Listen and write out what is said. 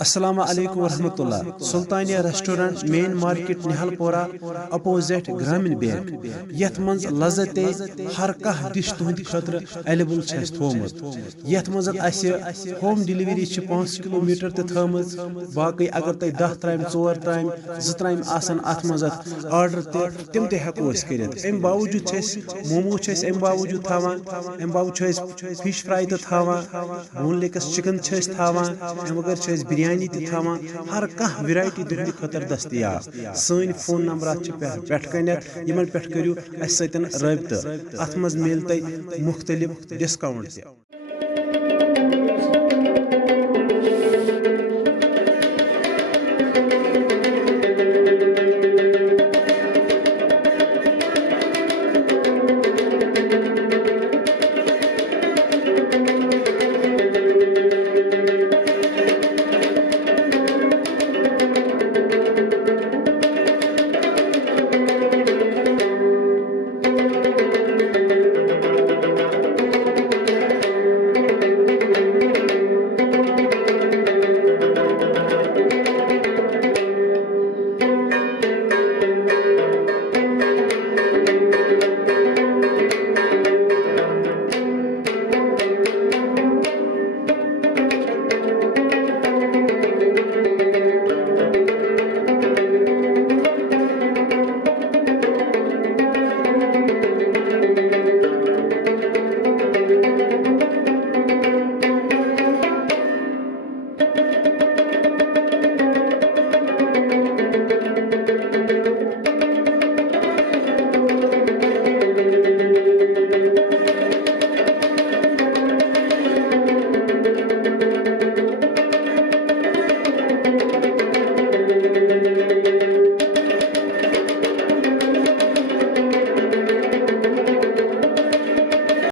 Assalamu alaikum warahmatullah. Sultania Restaurant, Main Market, Nihalpora, opposite Gramin Bank. Yatmanz lazate har kah dish tuhund khatra available chhes thomuz. Yatmanz asye home delivery ch 5 kilometer te thamuz. Baqi agar tay 10 traim 4 traim 2 traim asan atmanz order te tim te heko es kerit. Em bawujud chhes momo chhes em bawujud thawan, em bawujud chhes fish fry te thawan, boneless chicken chhes thawan, em agar chhes biryani हर कह वैरायटी तुंद खतर दस्तियाब सन phone number पे यमन पे करू अस रबत अत मज मिल तह मुख्तलिफ डिस्काउंट।